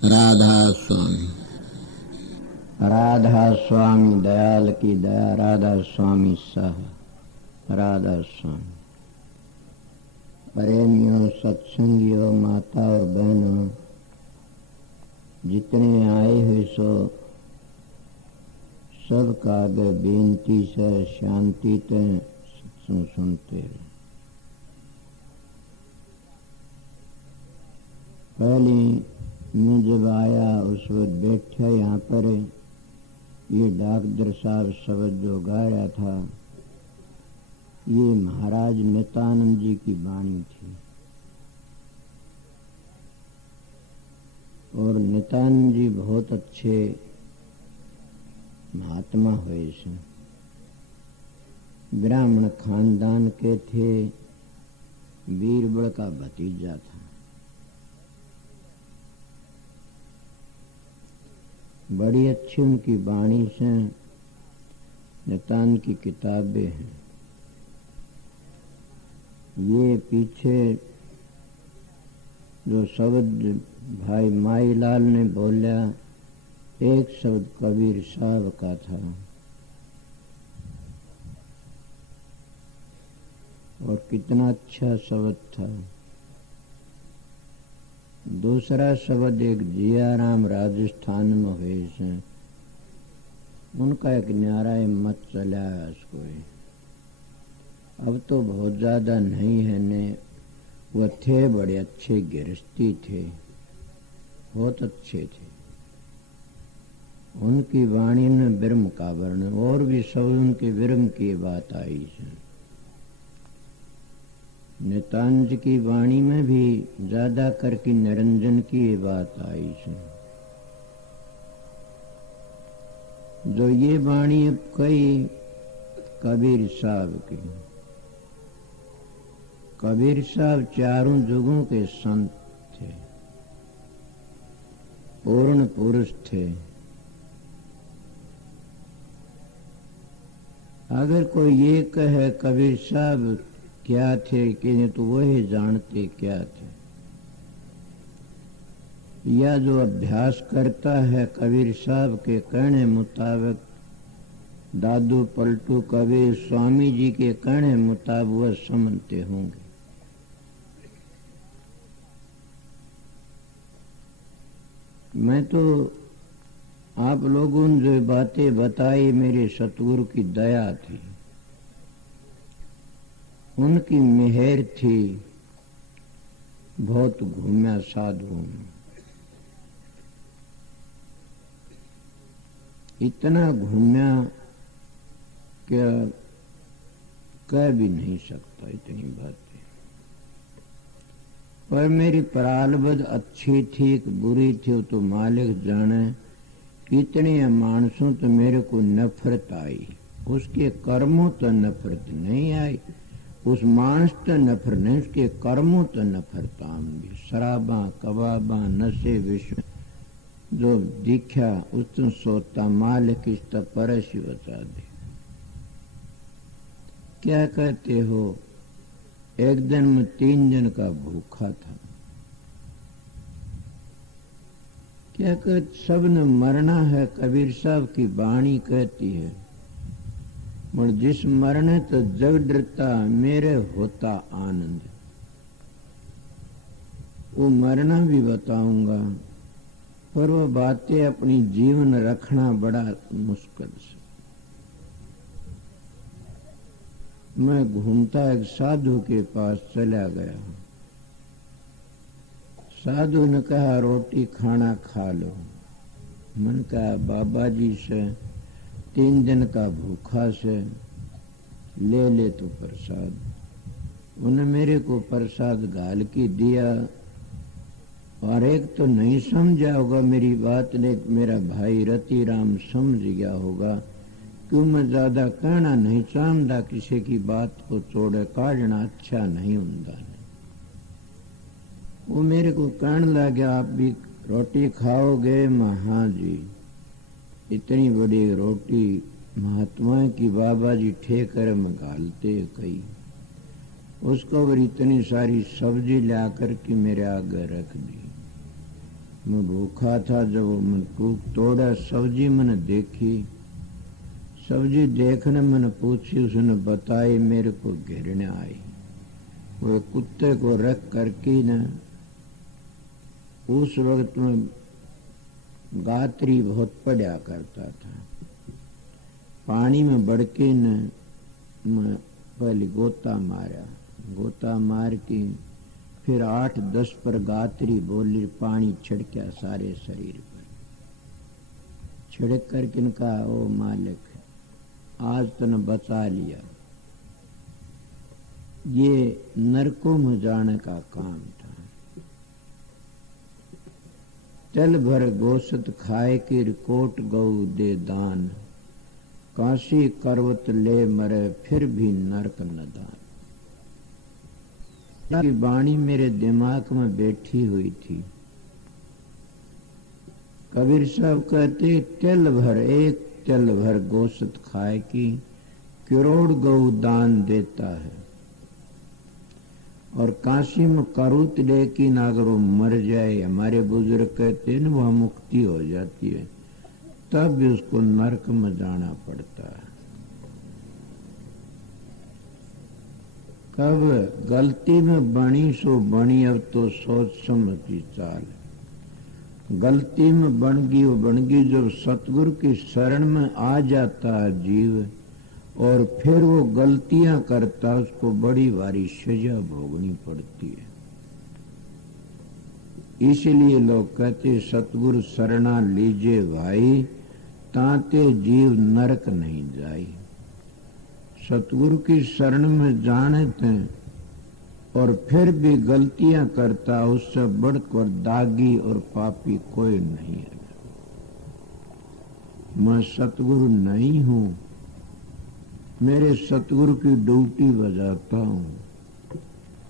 राधा स्वामी। राधा स्वामी दयाल की दया, राधा स्वामी साह, राधा स्वामी। प्रेमियों, सत्संगियों, माता और बहनों, जितने आए हुए सो सबका बेनती से शांति ते सत्संग सुनते रहे। पहले मैं जब आया उस वक्त बैठा यहाँ पर, ये डॉक्टर साहब शब्द जो गा रहा था, ये महाराज नित्यानंद जी की वाणी थी। और नित्यानंद जी बहुत अच्छे महात्मा हुए से, ब्राह्मण खानदान के थे, बीरबल का भतीजा था। बड़ी अच्छी उनकी वाणी से नित्यानंद की किताबें हैं। ये पीछे जो शब्द भाई माईलाल ने बोला, एक शब्द कबीर साहब का था, और कितना अच्छा शब्द था। दूसरा शब्द एक जियाराम राजस्थान में हुए से, उनका एक न्यारा मत चला उसको। अब तो बहुत ज्यादा नहीं है ने, वह थे बड़े अच्छे गृहस्थी थे, बहुत अच्छे थे। उनकी वाणी में ब्रह्म का वर्ण, और भी सब उनके ब्रह्म की बात आई है। नित्यानंद की वाणी में भी ज्यादा करके निरंजन की ये बात आई है। जो ये वाणी अब कई कबीर साहब की। कबीर साहब चारों युगों के संत थे, पूर्ण पुरुष थे। अगर कोई ये कहे कबीर साहब क्या थे कि तो वही जानते क्या थे। या जो अभ्यास करता है कबीर साहब के कहने मुताबिक, दादू पलटू कबीर स्वामी जी के कहने मुताबिक वह समझते होंगे। मैं तो आप लोगों ने जो बातें बताई मेरे सतगुरु की दया थी, उनकी मेहर थी। बहुत घूमया साधुओं में, इतना घूमया क्या कह भी नहीं सकता इतनी बातें। पर मेरी प्रारब्ध अच्छी थी कि बुरी थी तो मालिक जाने। कितने मानसों तो मेरे को नफरत आई, उसके कर्मों तो नफरत नहीं आई। उस मानस तो नफरत नहीं, उसके कर्मों तो नफरत आऊंगी। शराबा कबाबा नशे विश्व जो दिखा उस सोता मालिक इस परस ही बचा दे। क्या कहते हो, एक दिन में 3 दिन का भूखा था। क्या कहते सबने मरना है, कबीर साहब की वाणी कहती है। मगर जिस मरने तो जग डरता, मेरे होता आनंद। वो मरना भी बताऊंगा, पर वो बातें अपनी जीवन रखना बड़ा मुश्किल से। मैं घूमता एक साधु के पास चला गया। साधु ने कहा रोटी खाना खा लो। मन कहा बाबा जी से 3 दिन का भूखा से ले ले तो प्रसाद। उन्हें मेरे को प्रसाद गाल की दिया। और एक तो नहीं समझा होगा मेरी बात ने, मेरा भाई रतिराम समझ गया होगा। क्यों मैं ज्यादा कहना नहीं चाहता, किसी की बात को तोड़े काटना अच्छा नहीं होता। वो मेरे को कहने लगा आप भी रोटी खाओगे? मैं हाँ जी। इतनी बड़ी रोटी महात्मा की बाबा जी ठेकर में घालते कई, उसको और इतनी सारी सब्जी ला कर के मेरे आगे रख दी। मैं भूखा था जब वो मन कूक तोड़ा, सब्जी मैंने देखी, सब्जी देखने मैंने पूछी, उसने बताई, मेरे को घिरने आई। वो कुत्ते को रख करके न, उस वक्त में गात्री बहुत पड़ा करता था, पानी में बढ़के न मैं पहले गोता मारा, गोता मार के फिर 8-10 पर गात्री बोली, पानी छिड़का सारे शरीर पर, छिड़क करके कहा, ओ मालिक आज तूने बचा लिया। ये नरकों में जाने का काम था। चल भर गोश्त खाए की रिकोट गऊ दे दान, काशी करवत ले मरे फिर भी नरक न दान। की वाणी मेरे दिमाग में बैठी हुई थी। कबीर साहब कहते, तिल भर एक तिल भर गोश्त खाए की करोड़ गऊ दान देता है, और काशी में करूत लेकिन अगर वो मर जाए, हमारे बुजुर्ग कहते हैं ना, वह मुक्ति हो जाती है, तब भी उसको नरक में जाना पड़ता है। कब गलती में बनी सो बनी, अब तो सोच समझ की चाल। गलती में बन गई वो बन गई, जब सतगुरु की शरण में आ जाता है जीव और फिर वो गलतियां करता, उसको बड़ी भारी सजा भोगनी पड़ती है। इसलिए लोग कहते, सतगुरु शरणा लीजे भाई, ताते जीव नरक नहीं जाई। सतगुरु की शरण में जाने थे और फिर भी गलतियां करता, उससे बढ़कर दागी और पापी कोई नहीं है। मैं सतगुरु नहीं हूं, मेरे सतगुरु की ड्यूटी बजाता हूं।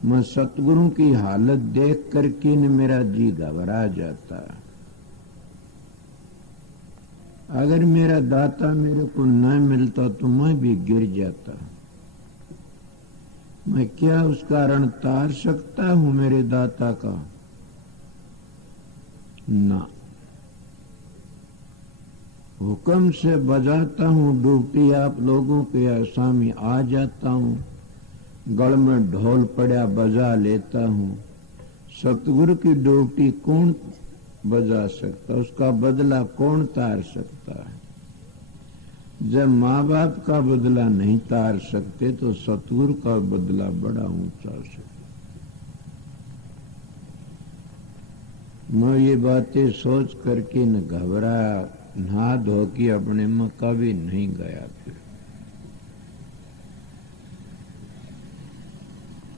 मैं सतगुरु की हालत देख करके न मेरा जी घबरा जाता। अगर मेरा दाता मेरे को न मिलता तो मैं भी गिर जाता। मैं क्या उसका ऋण तार सकता हूं मेरे दाता का? ना, हुक्म से बजाता हूं ड्यूटी, आप लोगों के आसामी आ जाता हूं, गल में ढोल पड़ा बजा लेता हूं। सतगुरु की ड्यूटी कौन बजा सकता, उसका बदला कौन तार सकता है? जब माँ बाप का बदला नहीं तार सकते तो सतगुरु का बदला बड़ा ऊंचा से। मैं ये बातें सोच करके न घबराया, नहा धो के अपने में कभी नहीं गया। फिर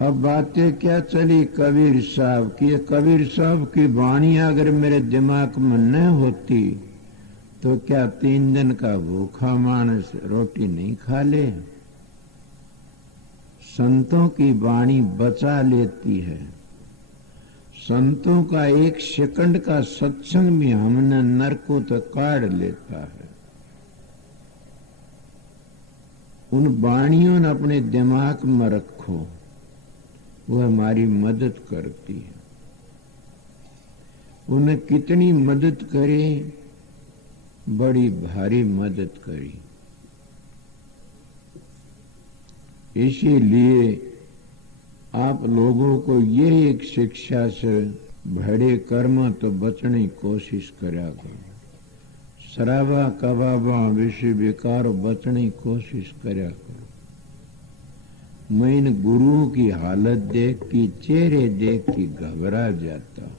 अब बातें क्या चली कबीर साहब की। कबीर साहब की वाणी अगर मेरे दिमाग में न होती तो क्या 3 दिन का भूखा मानस रोटी नहीं खा ले? संतों की वाणी बचा लेती है। संतों का 1 सेकंड का सत्संग भी हमने नरकों तो काट लेता है। उन वाणियों ने अपने दिमाग में रखो, वह हमारी मदद करती है। उन्हें कितनी मदद करे, बड़ी भारी मदद करी। इसीलिए आप लोगों को ये एक शिक्षा से भड़े कर्म तो बचने की कोशिश करा करो। शराबा कबाबा विषय विकार बचने की कोशिश करा करो। मैं इन गुरुओं की हालत देख के, चेहरे देख के घबरा जाता हूं।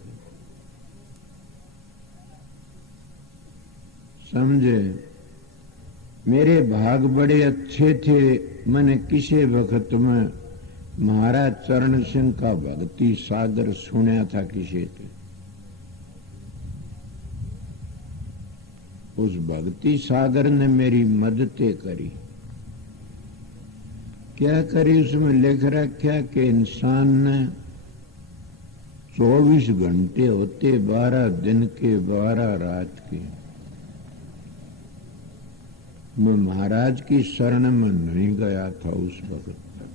समझे, मेरे भाग बड़े अच्छे थे। मैंने किसी वक्त में महाराज चरण सिंह का भक्ति सागर सुना था किसी से। उस भक्ति सागर ने मेरी मददें करी। क्या करी, उसमें लिख रखा कि इंसान ने 24 घंटे होते, 12 दिन के 12 रात के। मैं महाराज की शरण में नहीं गया था उस वक्त तक।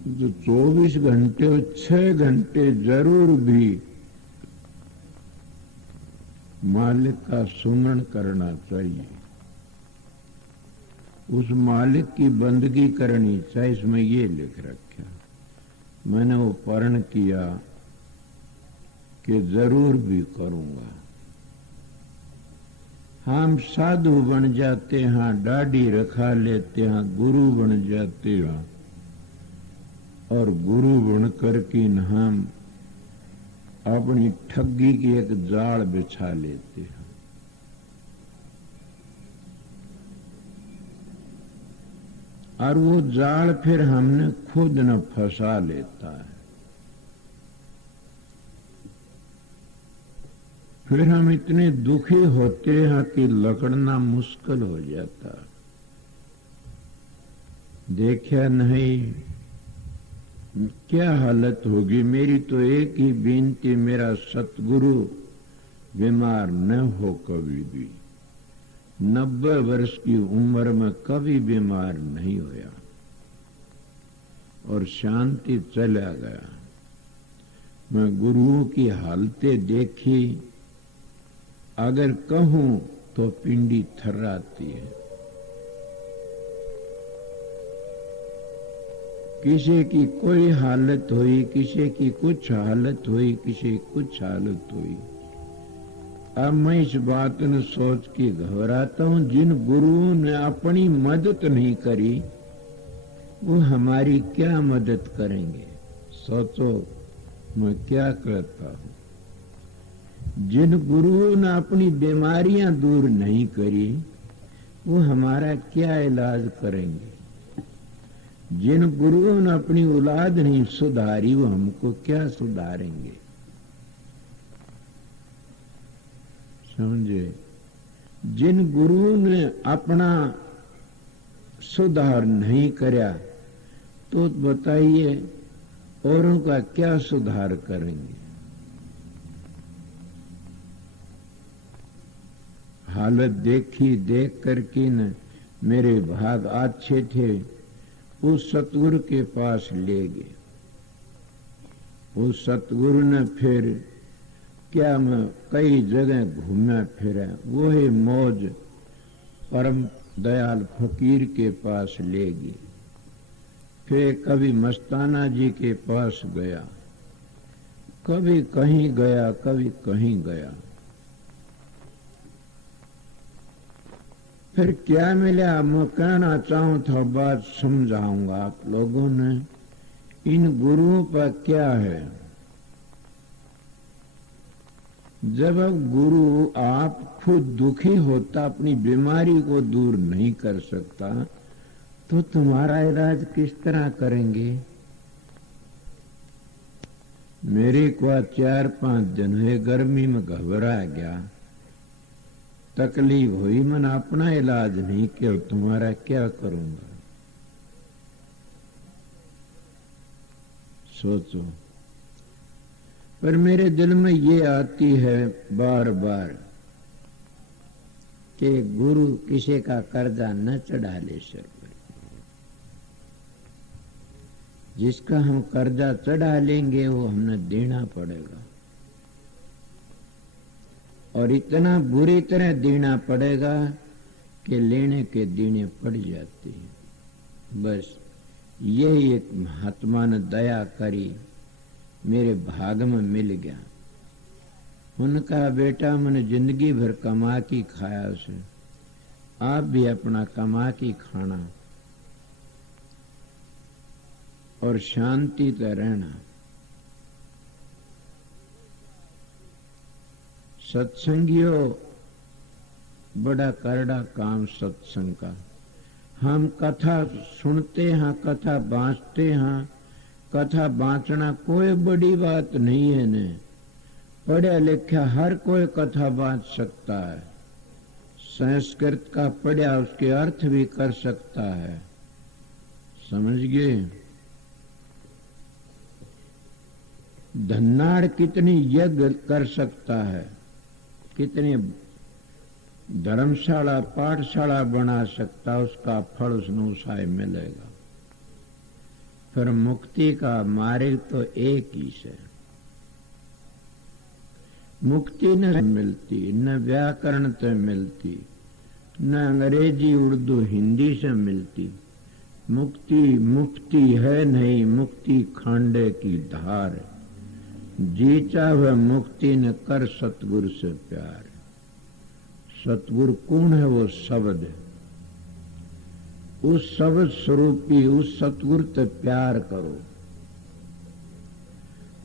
जो 24 घंटे और 6 घंटे जरूर भी मालिक का सुमरण करना चाहिए, उस मालिक की बंदगी करनी चाहिए। इसमें ये लिख रखा, मैंने वो पढ़ किया कि जरूर भी करूंगा। हम साधु बन जाते हैं, दाढ़ी रखा लेते हैं, गुरु बन जाते हैं, और गुरु बनकर के हम अपनी ठगी की एक जाल बिछा लेते हैं। और वो जाल फिर हमने खुद न फंसा लेता है। फिर हम इतने दुखी होते हैं कि लकड़ना मुश्किल हो जाता। देखा नहीं क्या हालत होगी मेरी। तो एक ही बेनती, मेरा सतगुरु बीमार न हो कभी भी। 90 वर्ष की उम्र में कभी बीमार नहीं होया और शांति चला गया। मैं गुरुओं की हालतें देखी, अगर कहूं तो पिंडी थर्राती है। किसी की कोई हालत हुई, किसी की कुछ हालत हुई, किसी की कुछ हालत हुई। अब मैं इस बात ने सोच के घबराता हूं, जिन गुरुओं ने अपनी मदद नहीं करी वो हमारी क्या मदद करेंगे। सोचो मैं क्या कहता हूं। जिन गुरुओं ने अपनी बीमारियां दूर नहीं करी वो हमारा क्या इलाज करेंगे। जिन गुरुओं ने अपनी औलाद नहीं सुधारी वो हमको क्या सुधारेंगे। समझे। जिन गुरुओं ने अपना सुधार नहीं करया तो बताइए औरों का क्या सुधार करेंगे। हालत देखी, देख करके न मेरे भाग अच्छे थे, उस सतगुरु के पास ले गए। उस सतगुरु ने फिर क्या मैं कई जगह घूमा फिरा, वो ही मौज परम दयाल फकीर के पास ले गए। फिर कभी मस्ताना जी के पास गया, कभी कहीं गया, कभी कहीं गया। फिर क्या मिला मैं कहना चाहूं था, बात समझाऊंगा आप लोगों ने। इन गुरुओं पर क्या है, जब गुरु आप खुद दुखी होता, अपनी बीमारी को दूर नहीं कर सकता, तो तुम्हारा इलाज किस तरह करेंगे। मेरे को 4-5 दिन है, गर्मी में घबरा गया, तकलीफ हुई, मैंने अपना इलाज नहीं किया, तुम्हारा क्या करूंगा। सोचो। पर मेरे दिल में ये आती है बार बार कि गुरु किसी का कर्जा न चढ़ा ले सर पर। जिसका हम कर्जा चढ़ा लेंगे वो हमें देना पड़ेगा, और इतना बुरी तरह देना पड़ेगा कि लेने के देने पड़ जाते हैं। बस यही एक महात्मा ने दया करी, मेरे भाग में मिल गया। उनका बेटा मैंने जिंदगी भर कमा की खाया उसे, आप भी अपना कमा की खाना और शांति से रहना। सत्संगियों, बड़ा करड़ा काम सत्संग का। हम कथा सुनते हैं, कथा बांचते हैं। कथा बांचना कोई बड़ी बात नहीं है ने। पढ़ा लिखा हर कोई कथा बांच सकता है। संस्कृत का पढ़ा उसके अर्थ भी कर सकता है। समझ गए। धन्नाड़ कितनी यज्ञ कर सकता है, कितनी धर्मशाला पाठशाला बना सकता, उसका फल उसने उसाए मिलेगा। पर मुक्ति का मार्ग तो एक ही है। मुक्ति न मिलती, न व्याकरण से मिलती, न अंग्रेजी उर्दू हिंदी से मिलती। मुक्ति मुक्ति है नहीं, मुक्ति खांडे की धार। जी चाहे मुक्ति न कर सतगुरु से प्यार। सतगुरु कौन है? वो शब्द है। उस शब्द स्वरूपी उस सतगुरु से प्यार करो।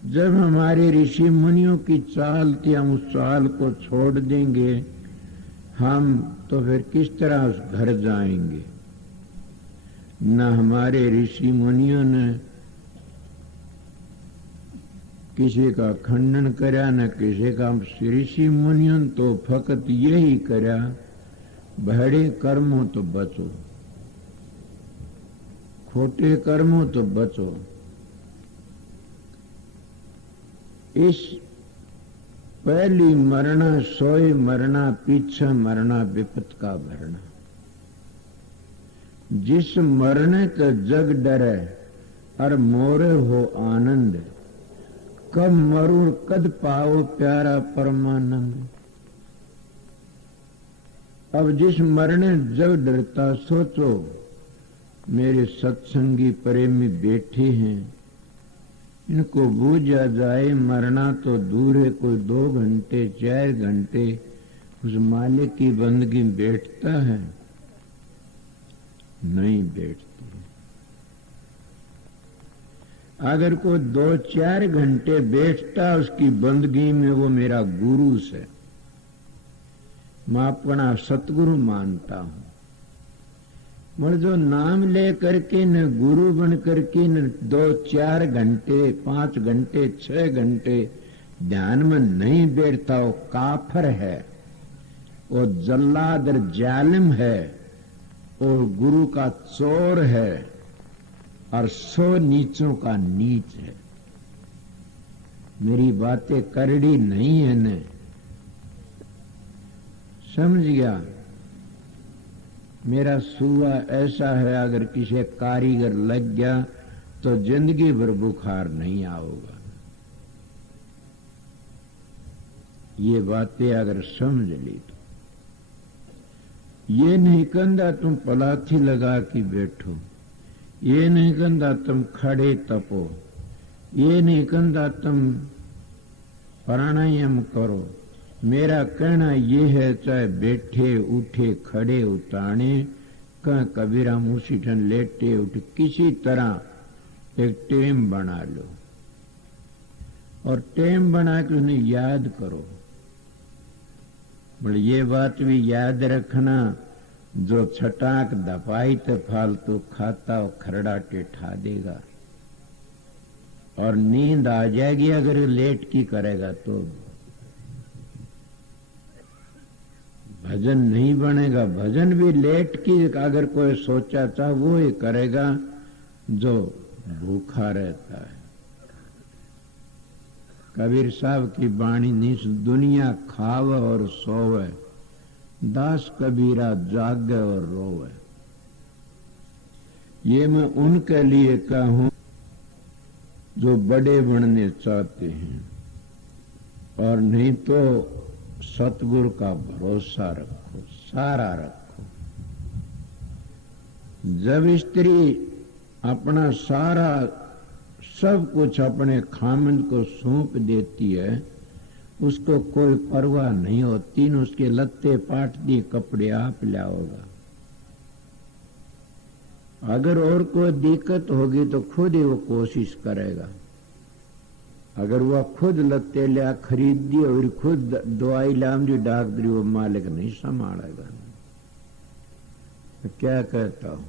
जब हमारे ऋषि मुनियों की चाल थी, हम उस चाल को छोड़ देंगे हम तो फिर किस तरह उस घर जाएंगे? न हमारे ऋषि मुनियों ने किसी का खंडन करा, न किसी का। ऋषि मुनियों तो फकत यही करा, भड़े कर्मों तो बचो, खोटे कर्मों तो बचो। इस पहली मरना सोए मरना, पीछे मरना विपत का भरना। जिस मरने का जग डरे और मोरे हो आनंद, कब मरू कद पाओ प्यारा परमानंद। अब जिस मरने जग डरता, सोचो मेरे सत्संगी प्रेमी बैठे हैं, इनको बूझा जाए। मरना तो दूर है, कोई 2 घंटे 4 घंटे उस मालिक की बंदगी बैठता है? नहीं बैठती। अगर कोई 2-4 घंटे बैठता उसकी बंदगी में, वो मेरा गुरु से, मैं अपना सतगुरु मानता हूं। मगर जो नाम ले करके न गुरु बन करके न 2-4 घंटे 5 घंटे 6 घंटे ध्यान में नहीं बैठता, वो काफर है, वो जल्लाद और जालिम है, वो गुरु का चोर है और 100 नीचों का नीच है। मेरी बातें करड़ी नहीं है न, समझ गया? मेरा सुआ ऐसा है, अगर किसी कारीगर लग गया तो जिंदगी भर बुखार नहीं आओगा। ये बातें अगर समझ ली तो ये नहीं कहता तुम पलाथी लगा के बैठो, ये नहीं कहता तुम खड़े तपो, ये नहीं कहता तुम प्राणायाम करो। मेरा कहना ये है, चाहे बैठे उठे खड़े उताने, कह कबीरा उसी ठन लेटे उठे, किसी तरह एक टेम बना लो और टेम बना के उन्हें याद करो। बोले ये बात भी याद रखना, जो छटाक दपाई तो फालतू खाता और खरड़ाटे ठा देगा और नींद आ जाएगी अगर लेट की करेगा तो। भजन नहीं बनेगा। भजन भी लेट की अगर कोई सोचा था वो ही करेगा जो भूखा रहता है। कबीर साहब की वाणी निस दुनिया खावे और सोवे, दास कबीरा जागे और रोवे। ये मैं उनके लिए कहूं जो बड़े बनने चाहते हैं, और नहीं तो सतगुरु का भरोसा रखो, सारा रखो। जब स्त्री अपना सारा सब कुछ अपने खामन को सौंप देती है, उसको कोई परवाह नहीं होती, न उसके लत्ते पाट दिए कपड़े आप लाओगा। अगर और कोई दिक्कत होगी तो खुद ही वो कोशिश करेगा। अगर वह खुद लत्ते लिया खरीद दी और खुद दवाई लाम दी डॉक्टरी, वो मालिक नहीं संभालेगा। तो क्या कहता हूं,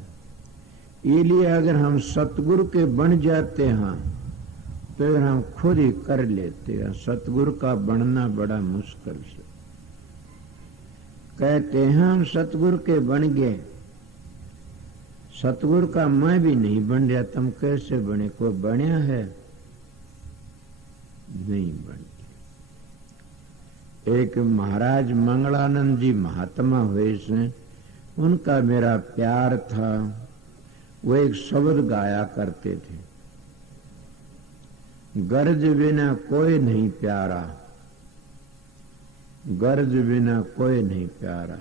इसलिए अगर हम सतगुरु के बन जाते हैं तो अगर हम खुद ही कर लेते हैं। सतगुरु का बनना बड़ा मुश्किल से। कहते हैं हम सतगुरु के बन गए, सतगुरु का मैं भी नहीं बन रहा, तुम कैसे बने? कोई बनया है? नहीं बनती। एक महाराज मंगलानंद जी महात्मा हुए से, उनका मेरा प्यार था। वो एक शब्द गाया करते थे, गर्ज बिना कोई नहीं प्यारा, गर्ज बिना कोई नहीं प्यारा।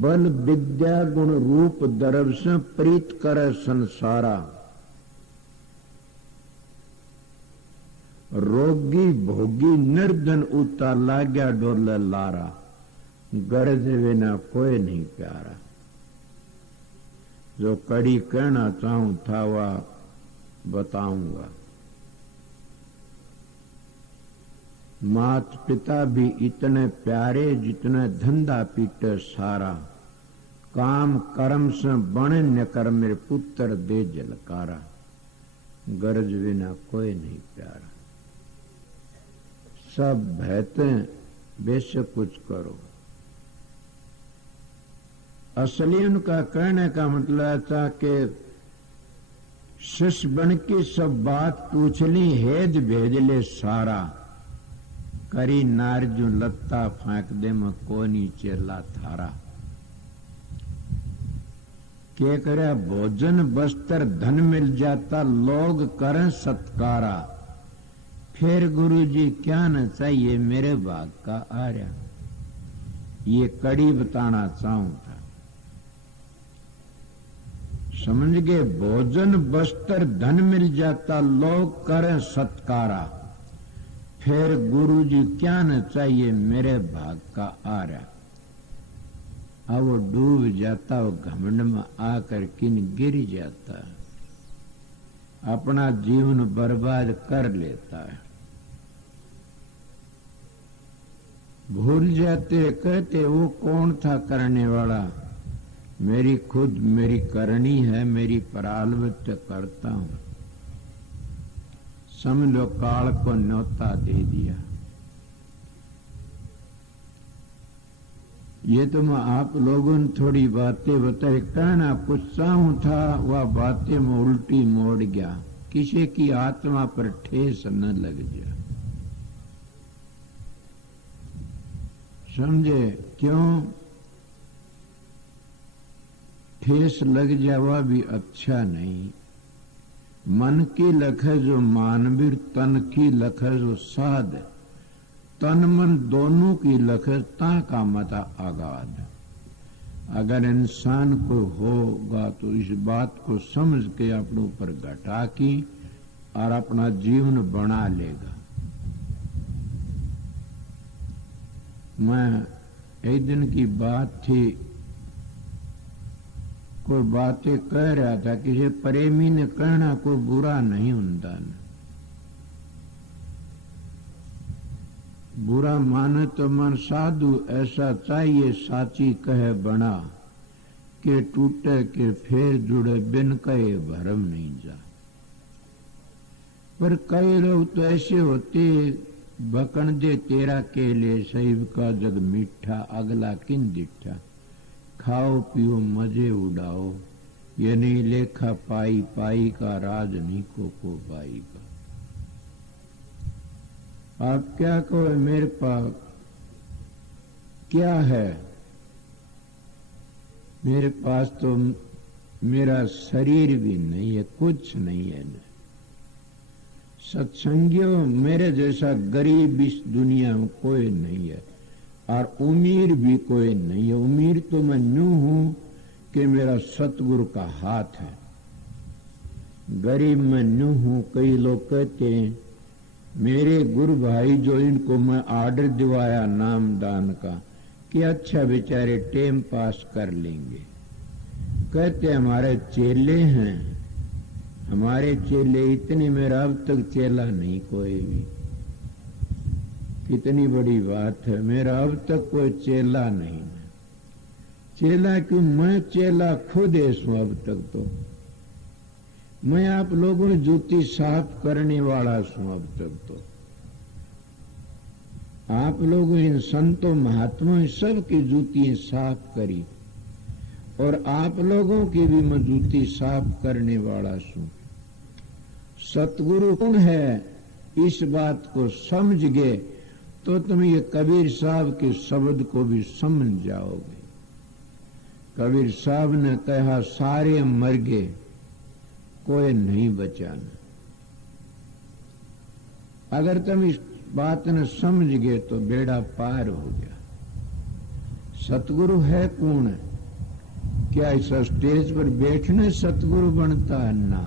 बल विद्या गुण रूप दरब से प्रीत करे संसारा। रोगी भोगी निर्धन उता लाग्या डोले लारा। गर्ज बिना कोई नहीं प्यारा। जो कड़ी कहना चाहूं था वह बताऊंगा। मात पिता भी इतने प्यारे जितने धंधा पीटे सारा। काम कर्म से बने न कर मेरे पुत्र दे जलकारा। गर्ज बिना कोई नहीं प्यारा। सब भयते बेशक कुछ करो। असली उनका कहने का मतलब था कि शिष्य बन की सब बात पूछ ली, हेज भेज ले सारा। करी नारजू लत्ता फेंक दे में कोनी चेला थारा। के करे भोजन वस्त्र धन मिल जाता, लोग करें सत्कारा। फिर गुरु जी क्या न चाहिए मेरे भाग का आर्या। ये कड़ी बताना चाहूं था। समझ गए, भोजन वस्त्र धन मिल जाता, लोग करें सत्कारा। फिर गुरु जी क्या न चाहिए मेरे भाग का आर्या। अब वो डूब जाता, वो घमंड में आकर किन गिर जाता, अपना जीवन बर्बाद कर लेता है। भूल जाते, कहते वो कौन था करने वाला। मेरी खुद मेरी करनी है, मेरी परालवत करता हूं। समझ लो काल को न्योता दे दिया। ये तो मैं आप लोगों ने थोड़ी बातें बताई। कहना कुछ चाहूं था, वह बातें में उल्टी मोड़ गया। किसी की आत्मा पर ठेस न लग जाए, समझे। क्यों ठेस लग जावा भी अच्छा नहीं। मन की लखे जो मानवीर, तन की लखे जो साध। तन मन दोनों की लखे ता का मता आगाध। अगर इंसान को होगा तो इस बात को समझ के अपने ऊपर घटा की और अपना जीवन बना लेगा। मैं एक दिन की बात थी, कोई बातें कह रहा था, किसी प्रेमी ने कहना कोई बुरा नहीं होता न। बुरा माने तो मन साधु ऐसा चाहिए, साची कहे बना के टूटे के फेर जुड़े, बिन कहे भरम नहीं जा। पर कई लोग तो ऐसे होते, बकन दे तेरा केले सैब का जग मीठा, अगला किन दिठा। खाओ पियो मजे उड़ाओ, ये नहीं लेखा पाई पाई का, राज नहीं को पाई का। आप क्या कहो मेरे पास क्या है। मेरे पास तो मेरा शरीर भी नहीं है, कुछ नहीं है। सत्संगियों, मेरे जैसा गरीब इस दुनिया में कोई नहीं है, और उम्मीद भी कोई नहीं है। उम्मीद तो मैं यूं हूं कि मेरा सतगुरु का हाथ है। गरीब मैं यूं हूं, कई लोग कहते हैं मेरे गुरु भाई जो इनको मैं ऑर्डर दिवाया नाम दान का कि अच्छा बेचारे टाइम पास कर लेंगे। कहते हमारे चेले हैं, हमारे चेले इतने, मेरा अब तक चेला नहीं कोई भी। कितनी बड़ी बात है, मेरा अब तक कोई चेला नहीं। चेला क्यों, मैं चेला खुद हूं। अब तक तो मैं आप लोगों ने जूती साफ करने वाला हूं। अब तक तो आप लोगों इन संतों महात्माओं सबकी जूती साफ करी, और आप लोगों की भी मैं जूती साफ करने वाला हूं। सतगुरु कौन है, इस बात को समझ गए तो तुम ये कबीर साहब के शब्द को भी समझ जाओगे। कबीर साहब ने कहा सारे मर गए, कोई नहीं बचाना। अगर तुम इस बात न समझ गए तो बेड़ा पार हो गया। सतगुरु है कौन? क्या इस स्टेज पर बैठने सतगुरु बनता है? ना।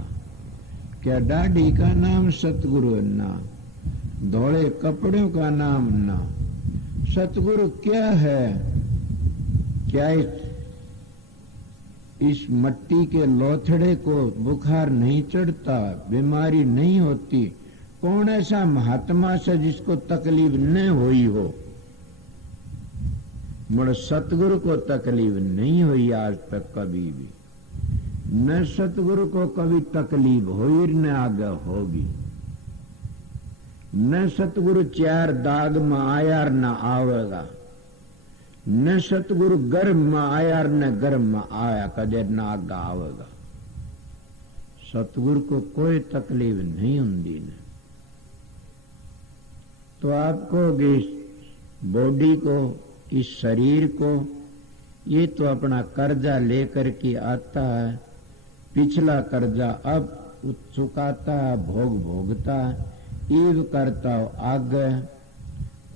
क्या दाढ़ी का नाम सतगुरु है? ना। धोले कपड़ों का नाम? ना। सतगुरु क्या है? क्या इस मट्टी के लोथड़े को बुखार नहीं चढ़ता, बीमारी नहीं होती? कौन ऐसा महात्मा से जिसको तकलीफ न हुई हो? मुड़ सतगुरु को तकलीफ नहीं हुई आज तक कभी भी। न सतगुरु को कभी तकलीफ हुई न आगे होगी। न सतगुरु चार दाग में आया न आवेगा। न सतगुरु गर्भ में आया न गर्भ में आया कदे न आगे आवेगा। सतगुरु को कोई तकलीफ नहीं होती न। तो आपको इस बॉडी को, इस शरीर को, ये तो अपना कर्जा लेकर के आता है। पिछला कर्जा अब चुकाता है, भोग भोगता, ईव करता हो आगे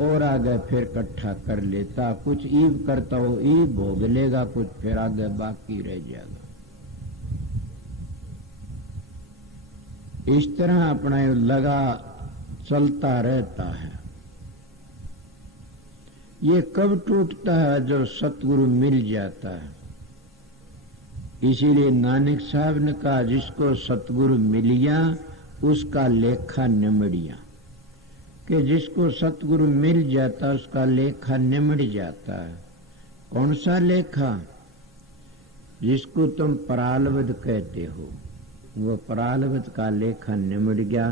और आगे फिर इकट्ठा कर लेता। कुछ ईव करता हो, ईव भोग लेगा, कुछ फिर आगे बाकी रह जाएगा। इस तरह अपना लगा चलता रहता है। ये कब टूटता है? जब सतगुरु मिल जाता है। इसीलिए नानक साहब ने कहा, जिसको सतगुरु मिल गया उसका लेखा निमड़िया। कि जिसको सतगुरु मिल जाता उसका लेखा निमड़ जाता है। कौन सा लेखा? जिसको तुम प्रालब्ध कहते हो, वो प्रालब्ध का लेखा निमड़ गया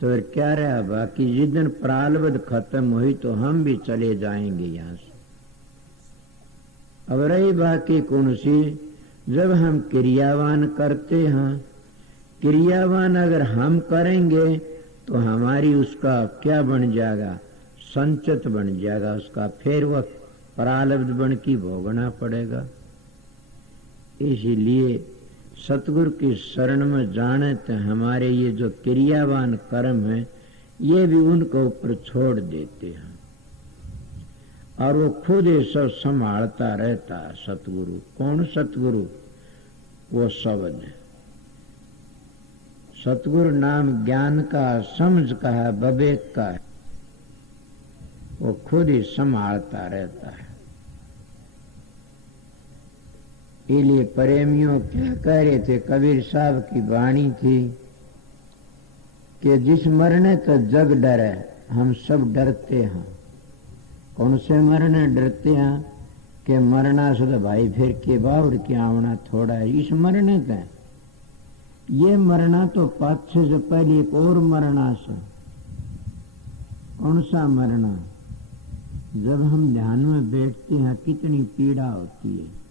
तो फिर क्या रहा बाकी? जिस दिन प्रालब्ध खत्म हुई तो हम भी चले जाएंगे यहाँ से। अब रही बाकी कौन सी? जब हम क्रियावान करते हैं, क्रियावान अगर हम करेंगे तो हमारी उसका क्या बन जाएगा? संचित बन जाएगा उसका। फिर वह प्रालब्ध बन की भोगना पड़ेगा। इसीलिए सतगुरु की शरण में जाने तो हमारे ये जो क्रियावान कर्म है ये भी उनको ऊपर छोड़ देते हैं और वो खुद ये सब संभालता रहता है। सतगुरु कौन? सतगुरु वो शब्द है। सतगुरु नाम ज्ञान का, समझ का है, विवेक का है। वो खुद ही संभालता रहता है। इसलिए प्रेमियों क्या कह रहे थे? कबीर साहब की वाणी थी कि जिस मरने तो जग डरे, हम सब डरते हैं। कौन से मरने डरते हैं? कि मरना से तो भाई फिर के बाउर के आवना थोड़ा है। इस मरने का ये मरना तो पाछे से पहले एक और मरना से। कौन सा मरना? जब हम ध्यान में बैठते हैं कितनी पीड़ा होती है।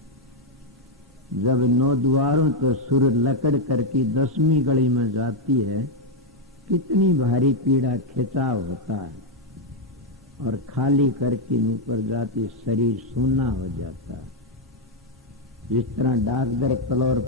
जब 9 द्वारों तो सुर लकड़ करके 10वीं गली में जाती है, कितनी भारी पीड़ा खिंचाव होता है। और खाली करके ऊपर जाती शरीर सूना हो जाता है। जिस तरह डाकदर तलवार